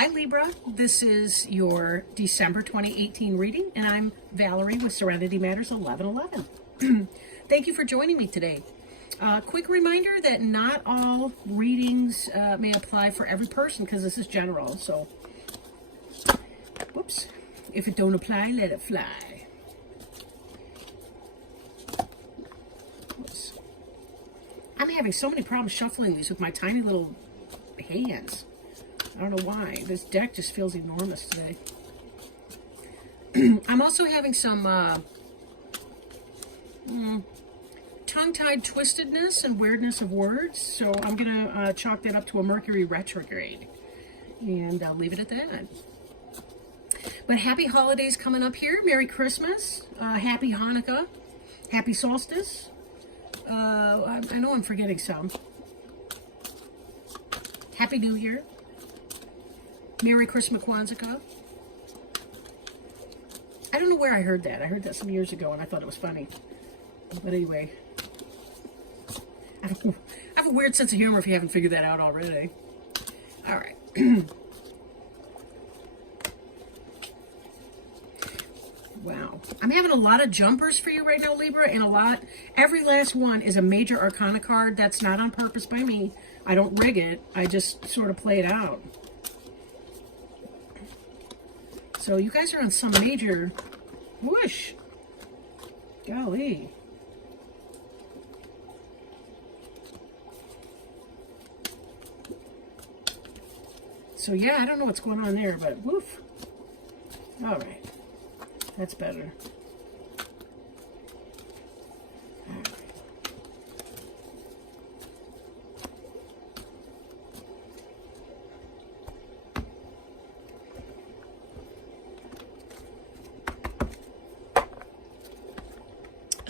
Hi Libra, this is your December 2018 reading, and I'm Valerie with Serenity Matters 1111. Thank you for joining me today. Quick reminder that not all readings may apply for every person because this is general, so whoops. If it don't apply, let it fly. Whoops. I'm having so many problems shuffling these with my tiny little hands. I don't know why. This deck just feels enormous today. I'm also having some tongue-tied twistedness and weirdness of words, so I'm going to chalk that up to a Mercury retrograde. And I'll leave it at that. But happy holidays coming up here. Merry Christmas. Happy Hanukkah. Happy solstice. I know I'm forgetting some. Happy New Year. Merry Christmas Kwanzaa. I don't know where I heard that. I heard that some years ago and I thought it was funny. But anyway. I have a weird sense of humor if you haven't figured that out already. Alright. Wow. I'm having a lot of jumpers for you right now, Libra, and every last one is a major arcana card. That's not on purpose by me. I don't rig it. I just sort of play it out. So you guys are on some major whoosh. Golly. So yeah, I don't know what's going on there, but woof. All right. That's better. All right.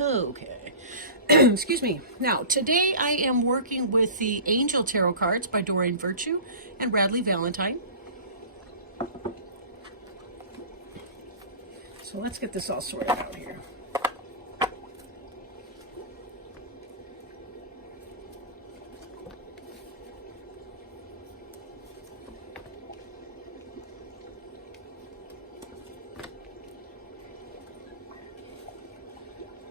Okay. Excuse me. Now, today I am working with the Angel Tarot cards by Doreen Virtue and Bradley Valentine. So let's get this all sorted out here.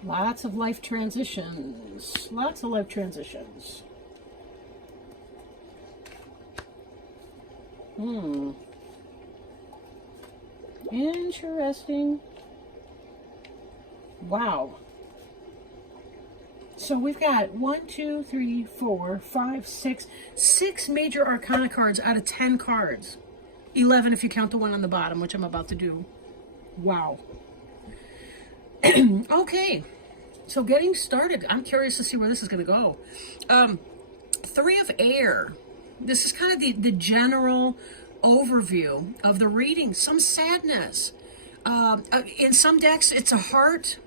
Lots of life transitions. Lots of life transitions. Interesting. Wow. So we've got 1, 2, 3, 4, 5, 6 major arcana cards out of 10 cards. 11 if you count the one on the bottom, which I'm about to do. Wow. Okay. So getting started. I'm curious to see where this is going to go. 3 of Air. This is kind of the general overview of the reading. Some sadness. In some decks, it's a heart,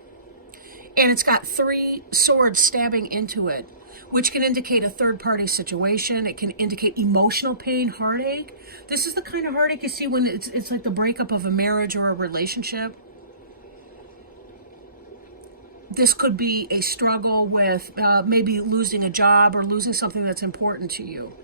and it's got 3 swords stabbing into it, which can indicate a third-party situation. It can indicate emotional pain, heartache. This is the kind of heartache you see when it's like the breakup of a marriage or a relationship. This could be a struggle with maybe losing a job or losing something that's important to you.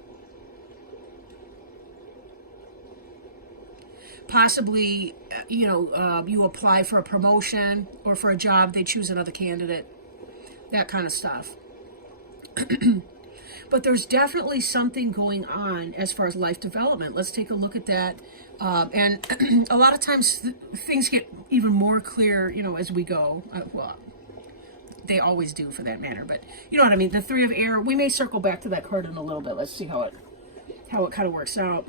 Possibly, you apply for a promotion or for a job, they choose another candidate, that kind of stuff. But there's definitely something going on as far as life development. Let's take a look at that. And a lot of times things get even more clear, as we go. Well, they always do for that matter, but you know what I mean. The 3 of Air, we may circle back to that card in a little bit. Let's see how it kind of works out.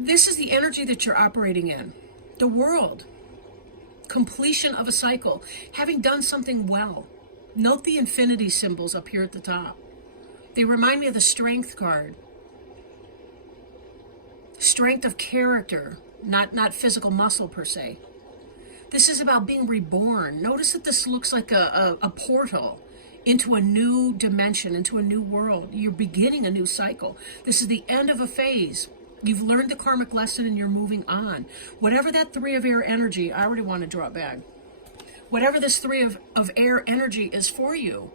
This is the energy that you're operating in. The world. Completion of a cycle. Having done something well. Note the infinity symbols up here at the top. They remind me of the Strength card. Strength of character, not physical muscle per se. This is about being reborn. Notice that this looks like a portal into a new dimension, into a new world. You're beginning a new cycle. This is the end of a phase. You've learned the karmic lesson and you're moving on. Whatever that 3 of Air energy, I already want to draw it back. Whatever this 3 of Air energy is for you,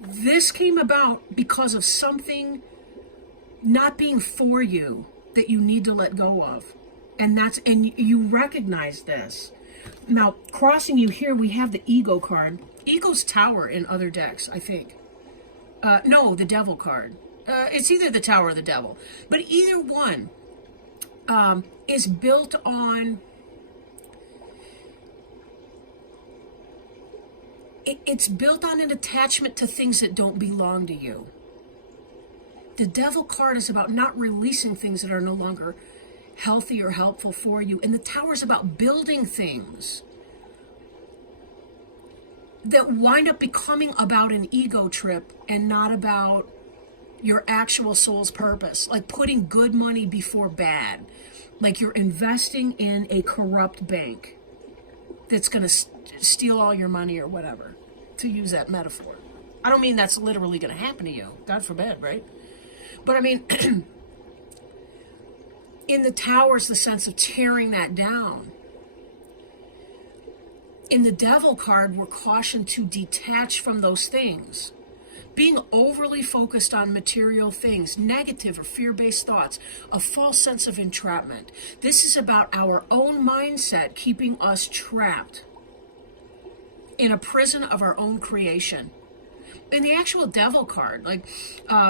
this came about because of something not being for you that you need to let go of. And you recognize this. Now, crossing you here, we have the ego card. Ego's tower in other decks, I think. No, the devil card. It's either the tower or the devil. But either one is built on... It's built on an attachment to things that don't belong to you. The devil card is about not releasing things that are no longer healthy or helpful for you. And the tower is about building things that wind up becoming about an ego trip and not about your actual soul's purpose. Like putting good money before bad. Like you're investing in a corrupt bank that's going to steal all your money or whatever, to use that metaphor. I don't mean that's literally going to happen to you. God forbid, right? But I mean, in the tower's the sense of tearing that down. In the devil card, we're cautioned to detach from those things. Being overly focused on material things, negative or fear-based thoughts, a false sense of entrapment. This is about our own mindset keeping us trapped in a prison of our own creation. In the actual devil card, like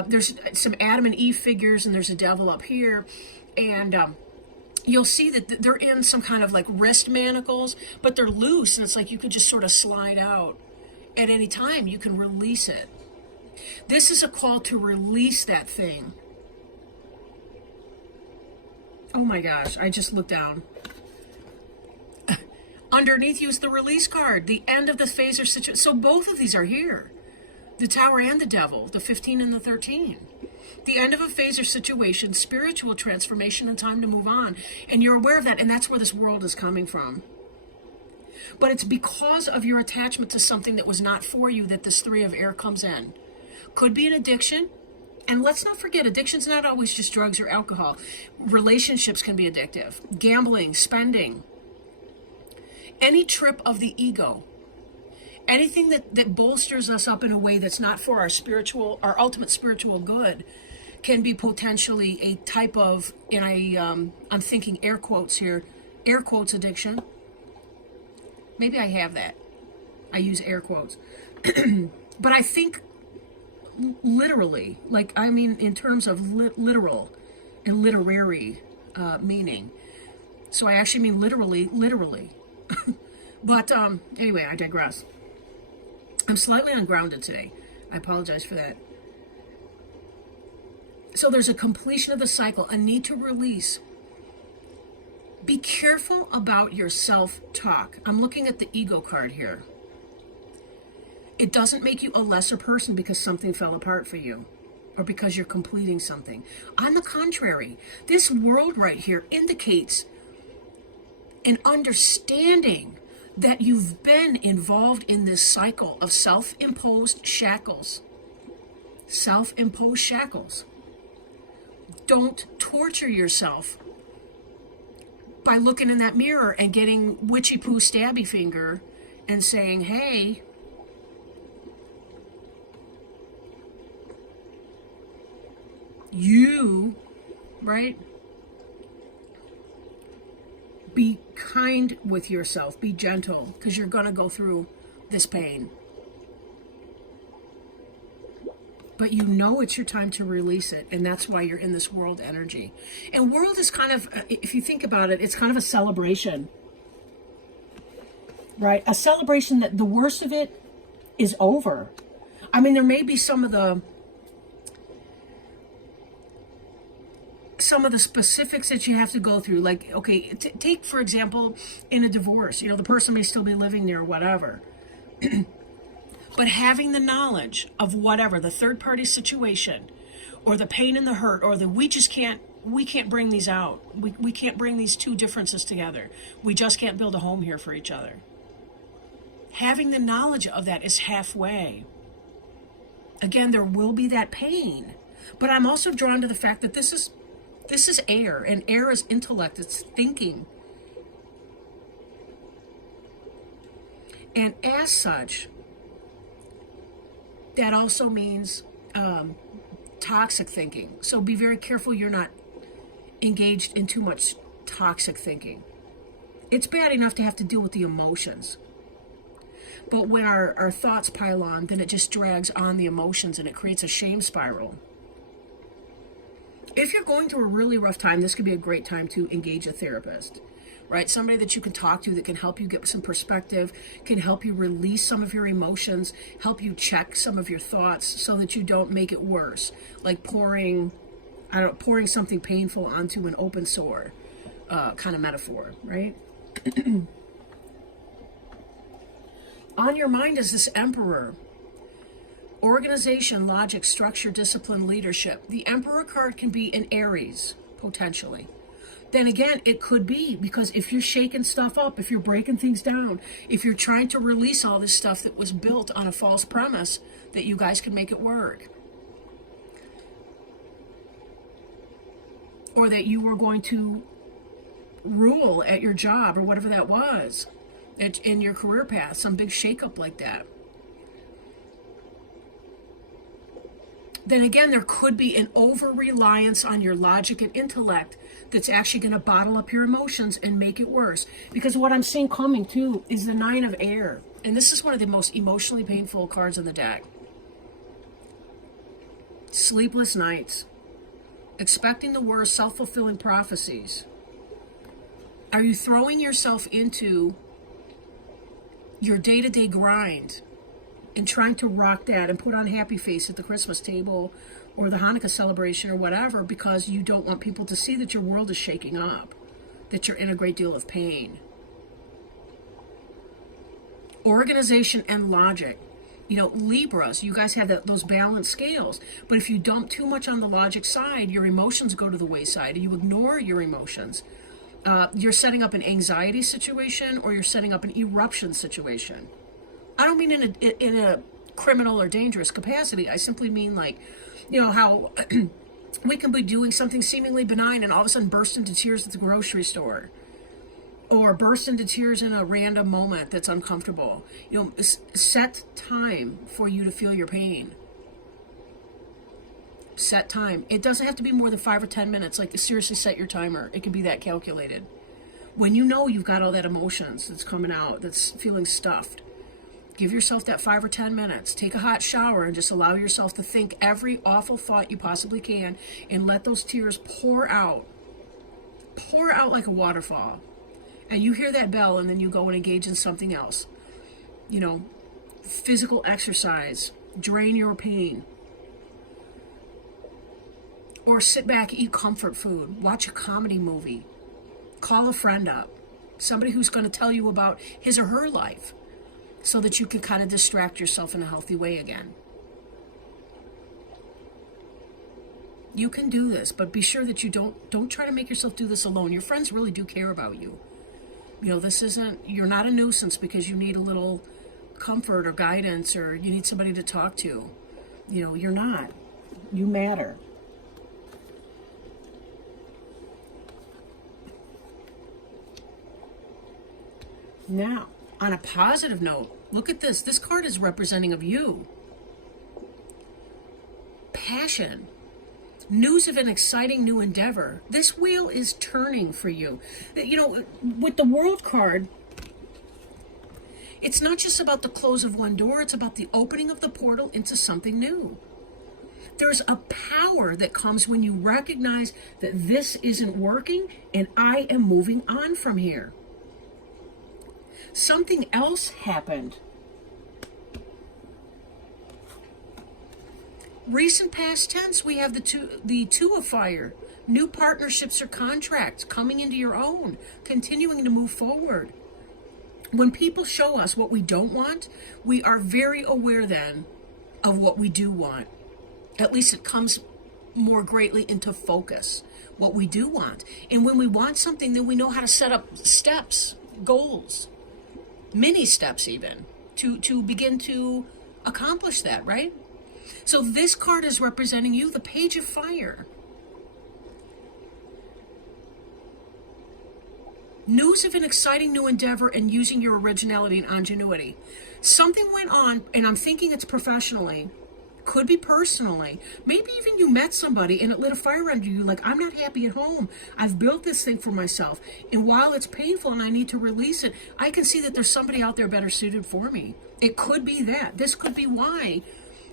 there's some Adam and Eve figures and there's a devil up here, and you'll see that they're in some kind of like wrist manacles, but they're loose, and it's like you can just sort of slide out at any time. You can release it. This is a call to release that thing. Oh my gosh, I just looked down. Underneath you is the release card, the end of the phaser situation. So both of these are here. The tower and the devil, the 15 and the 13. The end of a phaser situation, spiritual transformation, and time to move on. And you're aware of that, and that's where this world is coming from. But it's because of your attachment to something that was not for you that this 3 of air comes in. Could be an addiction. And let's not forget, addiction's not always just drugs or alcohol. Relationships can be addictive. Gambling, spending. Any trip of the ego. Anything that bolsters us up in a way that's not for our ultimate spiritual good can be potentially a type of, I'm thinking air quotes here, air quotes addiction. Maybe I have that. I use air quotes. But I think literally, in terms of literal and literary meaning. So I actually mean literally. But anyway, I digress. I'm slightly ungrounded today. I apologize for that. So there's a completion of the cycle, a need to release. Be careful about your self-talk. I'm looking at the ego card here. It doesn't make you a lesser person because something fell apart for you or because you're completing something. On the contrary, this world right here indicates an understanding that you've been involved in this cycle of self-imposed shackles. Self-imposed shackles. Don't torture yourself by looking in that mirror and getting witchy-poo stabby finger and saying, hey, you, right? Be kind with yourself. Be gentle, because you're going to go through this pain. But you know it's your time to release it, and that's why you're in this world energy. And world is kind of, if you think about it, it's kind of a celebration. Right? A celebration that the worst of it is over. I mean, there may be some of the specifics that you have to go through, like, okay, take for example in a divorce, the person may still be living there or whatever, but having the knowledge of whatever the third party situation or the pain and the hurt or the we can't bring these out, we can't bring these two differences together, we just can't build a home here for each other. Having the knowledge of that is halfway. Again, there will be that pain, but I'm also drawn to the fact that this is air, and air is intellect, it's thinking. And as such, that also means toxic thinking. So be very careful you're not engaged in too much toxic thinking. It's bad enough to have to deal with the emotions. But when our thoughts pile on, then it just drags on the emotions and it creates a shame spiral. If you're going through a really rough time, this could be a great time to engage a therapist, right? Somebody that you can talk to that can help you get some perspective, can help you release some of your emotions, help you check some of your thoughts so that you don't make it worse. Like pouring something painful onto an open sore, kind of metaphor, right? On your mind is this Emperor. Organization, logic, structure, discipline, leadership. The Emperor card can be an Aries, potentially. Then again, it could be because if you're shaking stuff up, if you're breaking things down, if you're trying to release all this stuff that was built on a false premise that you guys can make it work. Or that you were going to rule at your job or whatever that was in your career path, some big shakeup like that. Then again, there could be an over-reliance on your logic and intellect that's actually going to bottle up your emotions and make it worse. Because what I'm seeing coming, too, is the Nine of Air. And this is one of the most emotionally painful cards in the deck. Sleepless nights. Expecting the worst, self-fulfilling prophecies. Are you throwing yourself into your day-to-day grind and trying to rock that and put on happy face at the Christmas table or the Hanukkah celebration or whatever because you don't want people to see that your world is shaking up, that you're in a great deal of pain? Organization and logic. You know, Libras, you guys have those balanced scales. But if you dump too much on the logic side, your emotions go to the wayside and you ignore your emotions. You're setting up an anxiety situation or you're setting up an eruption situation. I don't mean in a criminal or dangerous capacity. I simply mean like, you know, how we can be doing something seemingly benign and all of a sudden burst into tears at the grocery store. Or burst into tears in a random moment that's uncomfortable. You know, set time for you to feel your pain. Set time. It doesn't have to be more than 5 or 10 minutes. Like, seriously, set your timer. It can be that calculated. When you know you've got all that emotions that's coming out, that's feeling stuffed, give yourself that 5 or 10 minutes. Take a hot shower and just allow yourself to think every awful thought you possibly can and let those tears pour out. Pour out like a waterfall. And you hear that bell and then you go and engage in something else. You know, physical exercise. Drain your pain. Or sit back, eat comfort food. Watch a comedy movie. Call a friend up. Somebody who's going to tell you about his or her life. So that you can kind of distract yourself in a healthy way again. You can do this, but be sure that you don't try to make yourself do this alone. Your friends really do care about you. You know, you're not a nuisance because you need a little comfort or guidance or you need somebody to talk to. You know, you're not. You matter. Now, on a positive note, look at this. This card is representing of you. Passion. News of an exciting new endeavor. This wheel is turning for you. You know, with the World card, it's not just about the close of one door. It's about the opening of the portal into something new. There's a power that comes when you recognize that this isn't working and I am moving on from here. Something else happened. Recent past tense, we have the two of fire. New partnerships or contracts coming into your own, continuing to move forward. When people show us what we don't want, we are very aware then of what we do want. At least it comes more greatly into focus, what we do want. And when we want something, then we know how to set up steps, goals, mini steps even, to begin to accomplish that, right? So this card is representing you, the Page of Fire. News of an exciting new endeavor and using your originality and ingenuity. Something went on, and I'm thinking it's professionally, Could be personally. Maybe even you met somebody and it lit a fire under you. Like, I'm not happy at home. I've built this thing for myself. And while it's painful and I need to release it, I can see that there's somebody out there better suited for me. It could be that. This could be why,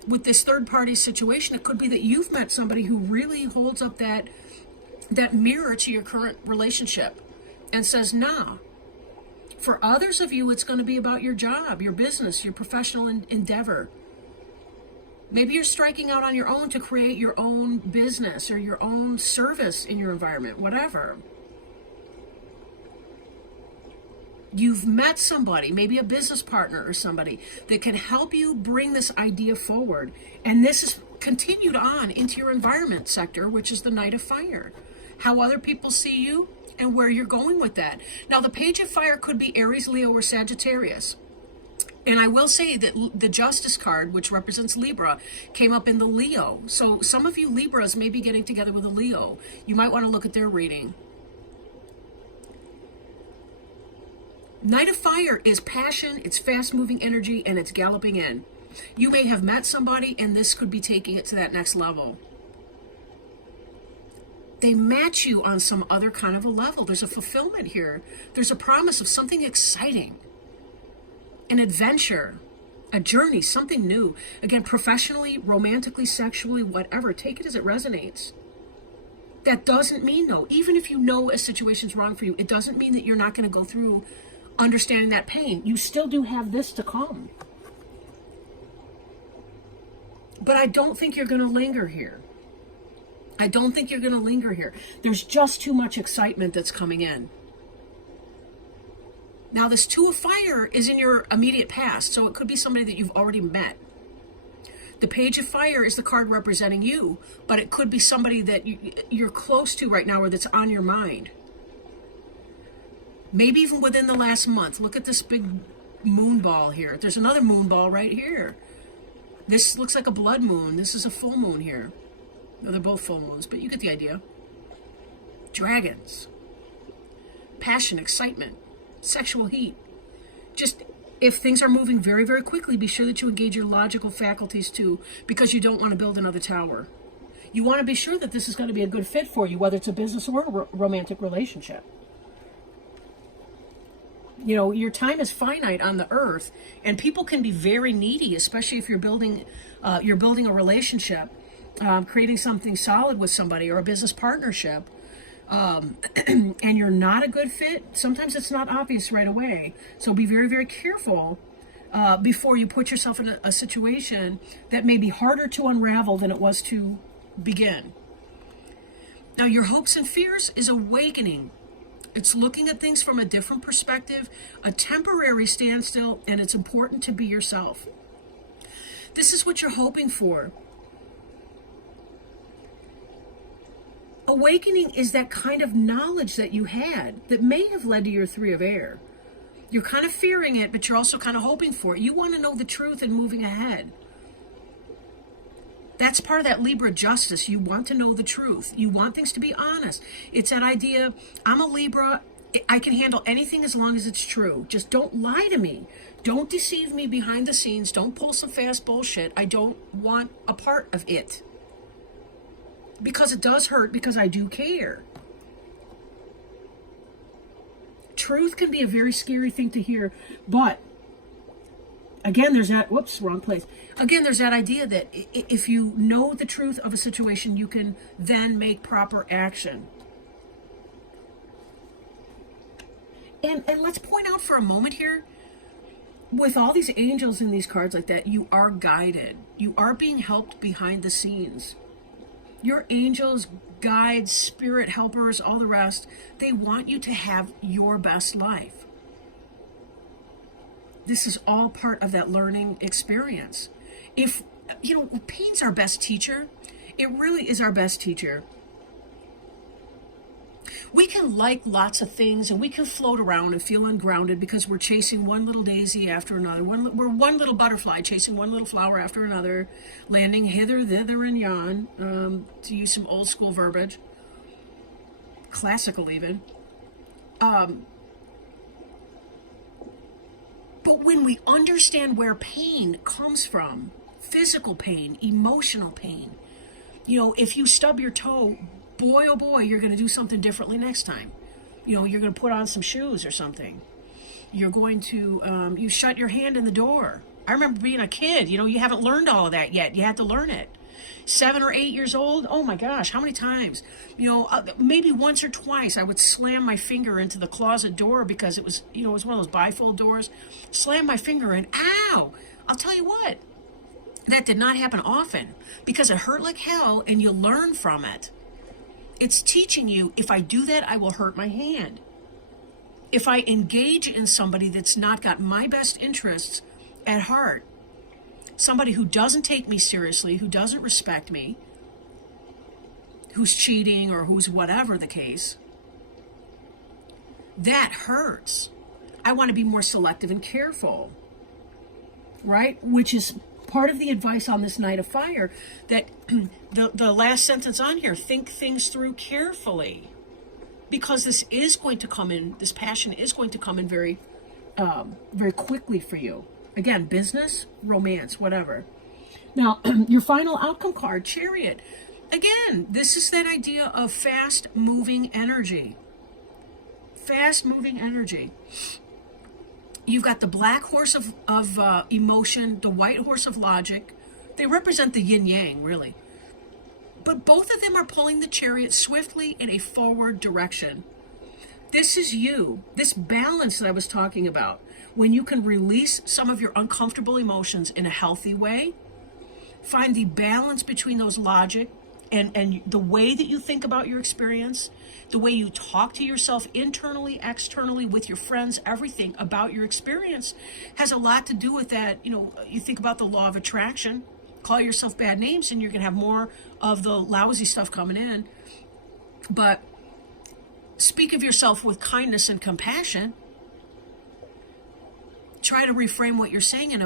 with this third party situation, it could be that you've met somebody who really holds up that mirror to your current relationship and says, nah. For others of you, it's going to be about your job, your business, your professional endeavor. Maybe you're striking out on your own to create your own business or your own service in your environment, whatever. You've met somebody, maybe a business partner or somebody, that can help you bring this idea forward. And this is continued on into your environment sector, which is the Knight of Fire. How other people see you and where you're going with that. Now, the Page of Fire could be Aries, Leo, or Sagittarius. And I will say that the Justice card, which represents Libra, came up in the Leo. So some of you Libras may be getting together with a Leo. You might want to look at their reading. Knight of Fire is passion, it's fast-moving energy, and it's galloping in. You may have met somebody, and this could be taking it to that next level. They match you on some other kind of a level. There's a fulfillment here. There's a promise of something exciting. An adventure, a journey, something new. Again, professionally, romantically, sexually, whatever. Take it as it resonates. That doesn't mean, though, even if you know a situation's wrong for you, it doesn't mean that you're not going to go through understanding that pain. You still do have this to come. But I don't think you're going to linger here. I don't think you're going to linger here. There's just too much excitement that's coming in. Now, this Two of Fire is in your immediate past, so it could be somebody that you've already met. The Page of Fire is the card representing you, but it could be somebody that you're close to right now or that's on your mind. Maybe even within the last month. Look at this big moon ball here. There's another moon ball right here. This looks like a blood moon. This is a full moon here. No, they're both full moons, but you get the idea. Dragons. Passion, excitement, sexual heat. Just, if things are moving very, very quickly, be sure that you engage your logical faculties too, because you don't want to build another tower. You want to be sure that this is going to be a good fit for you, whether it's a business or a romantic relationship. You know, your time is finite on the earth, and people can be very needy, especially if you're building a relationship, creating something solid with somebody or a business partnership, and you're not a good fit. Sometimes it's not obvious right away. So be very, very careful before you put yourself in a situation that may be harder to unravel than it was to begin. Now, your hopes and fears is awakening. It's looking at things from a different perspective, a temporary standstill, and it's important to be yourself. This is what you're hoping for. Awakening is that kind of knowledge that you had that may have led to your Three of Air. You're kind of fearing it, but you're also kind of hoping for it. You want to know the truth and moving ahead. That's part of that Libra justice. You want to know the truth. You want things to be honest. It's that idea, I'm a Libra, I can handle anything as long as it's true. Just don't lie to me. Don't deceive me behind the scenes. Don't pull some fast bullshit. I don't want a part of it. Because it does hurt, because I do care. Truth can be a very scary thing to hear, but again, there's that, whoops, wrong place. Again, there's that idea that if you know the truth of a situation, you can then make proper action. And let's point out for a moment here, with all these angels in these cards like that, you are guided. You are being helped behind the scenes. Your angels, guides, spirit helpers, all the rest, they want you to have your best life. This is all part of that learning experience. If, you know, pain's our best teacher. It really is our best teacher. We can like lots of things and we can float around and feel ungrounded because we're chasing one little daisy after another. We're one little butterfly chasing one little flower after another, landing hither, thither, and yon, to use some old school verbiage, classical even. But when we understand where pain comes from, physical pain, emotional pain. You know, if you stub your toe, boy, oh boy, you're going to do something differently next time. You know, you're going to put on some shoes or something. You're going to, you shut your hand in the door. I remember being a kid, you know, you haven't learned all of that yet. You had to learn it. 7 or 8 years old, oh my gosh, how many times? You know, maybe once or twice I would slam my finger into the closet door because it was, you know, it was one of those bifold doors. Slam my finger in, ow! I'll tell you what, that did not happen often because it hurt like hell and you learn from it. It's teaching you, if I do that, I will hurt my hand. If I engage in somebody that's not got my best interests at heart, somebody who doesn't take me seriously, who doesn't respect me, who's cheating or who's whatever the case, that hurts. I want to be more selective and careful, right? Which is part of the advice on this Night of Fire, that the last sentence on here, think things through carefully, because this is going to come in, this passion is going to come in very, very quickly for you. Again, business, romance, whatever. Now, your final outcome card, Chariot. Again, this is that idea of fast-moving energy. Fast-moving energy. You've got the black horse of emotion, the white horse of logic. They represent the yin-yang, really. But both of them are pulling the chariot swiftly in a forward direction. This is you, this balance that I was talking about. When you can release some of your uncomfortable emotions in a healthy way, find the balance between those logic and the way that you think about your experience, the way you talk to yourself internally, externally, with your friends, everything about your experience has a lot to do with that. You know, you think about the law of attraction, call yourself bad names and you're going to have more of the lousy stuff coming in. But speak of yourself with kindness and compassion. Try to reframe what you're saying in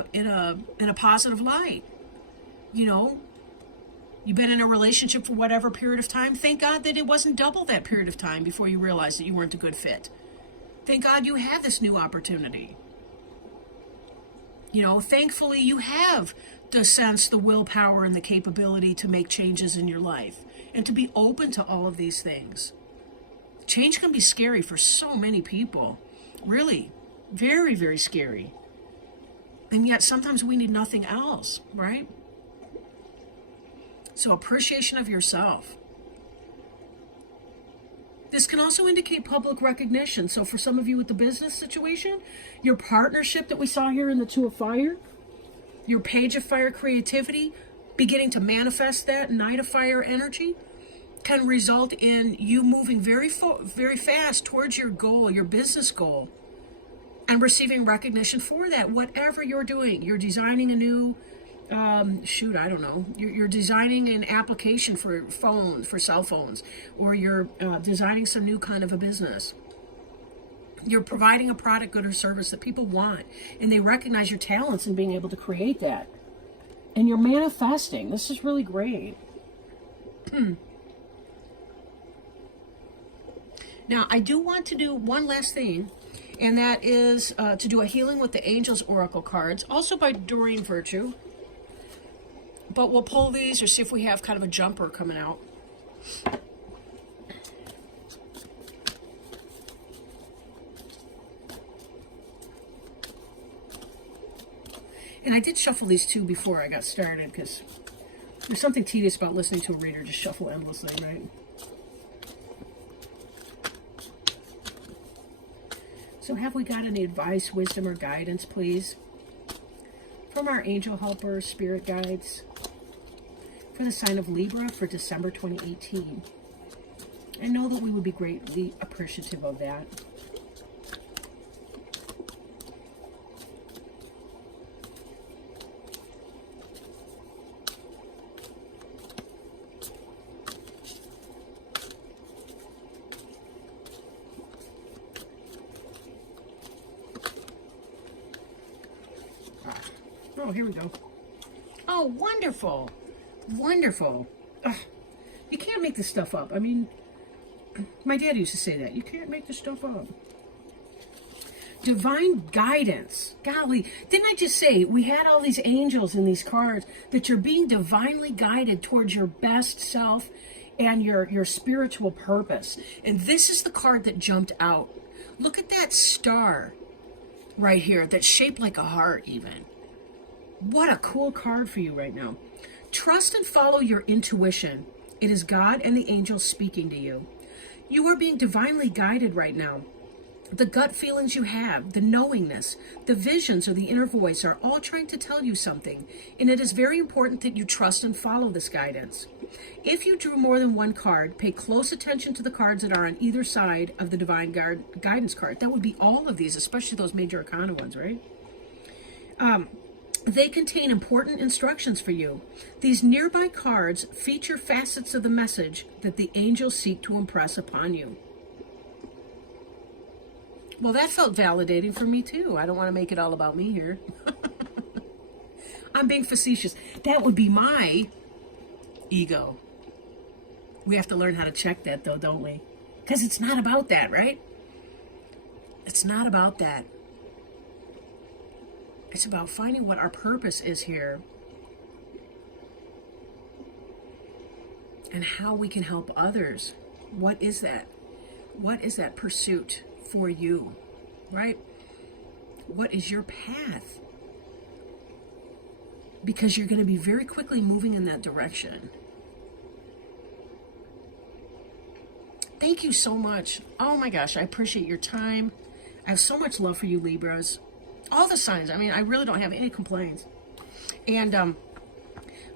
a positive light. You know, you've been in a relationship for whatever period of time. Thank God that it wasn't double that period of time before you realized that you weren't a good fit. Thank God you have this new opportunity. You know, thankfully you have the sense, the willpower, and the capability to make changes in your life and to be open to all of these things. Change can be scary for so many people. Really. Very, very scary. And yet sometimes we need nothing else, right? So appreciation of yourself. This can also indicate public recognition. So for some of you with the business situation, your partnership that we saw here in the Two of Fire, your Page of Fire creativity, beginning to manifest that Knight of Fire energy, can result in you moving very fast towards your goal, your business goal, and receiving recognition for that. Whatever you're doing, you're designing a new, I don't know, you're designing an application for phones, for cell phones, or you're designing some new kind of a business. You're providing a product, good, or service that people want, and they recognize your talents in being able to create that. And you're manifesting. This is really great. Now, I do want to do one last thing, and that is to do a healing with the Angels Oracle cards, also by Doreen Virtue. But we'll pull these or see if we have kind of a jumper coming out. And I did shuffle these two before I got started, because there's something tedious about listening to a reader just shuffle endlessly, right? So have we got any advice, wisdom, or guidance, please, from our angel helpers, spirit guides, for the sign of Libra for December 2018? I know that we would be greatly appreciative of that. Oh, here we go. Oh, wonderful. Wonderful. Ugh. You can't make this stuff up. I mean, my dad used to say that. You can't make this stuff up. divine guidance. Golly, didn't I just say we had all these angels in these cards, that you're being divinely guided towards your best self and your spiritual purpose. And this is the card that jumped out. Look at that star right here that's shaped like a heart even. What a cool card for you right now. Trust and follow your intuition. It is God and the angels speaking to you. You are being divinely guided right now. The gut feelings you have, the knowingness, the visions, or the inner voice are all trying to tell you something, and it is very important that you trust and follow this guidance. If you drew more than one card, pay close attention to the cards that are on either side of the divine guidance card. That would be all of these, especially those major arcana ones, right? They contain important instructions for you. These nearby cards feature facets of the message that the angels seek to impress upon you. Well, that felt validating for me too. I don't want to make it all about me here. I'm being facetious. That would be my ego. We have to learn how to check that though, don't we? Because it's not about that, right? It's not about that. It's about finding what our purpose is here and how we can help others. What is that? What is that pursuit for you, right? What is your path? Because you're going to be very quickly moving in that direction. Thank you so much. Oh my gosh, I appreciate your time. I have so much love for you, Libras. All the signs. I mean, I really don't have any complaints. And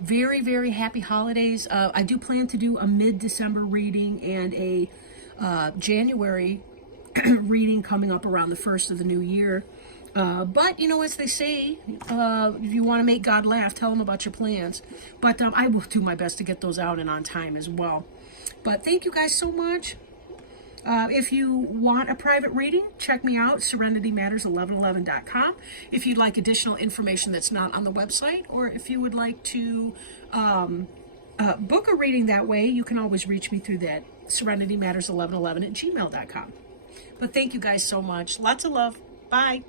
very, very happy holidays. I do plan to do a mid-December reading and a January reading coming up around the 1st of the new year. But, you know, as they say, if you want to make God laugh, tell him about your plans. But I will do my best to get those out and on time as well. But thank you guys so much. If you want a private reading, check me out, serenitymatters1111.com. If you'd like additional information that's not on the website, or if you would like to book a reading that way, you can always reach me through that, serenitymatters1111 at gmail.com. But thank you guys so much. Lots of love. Bye.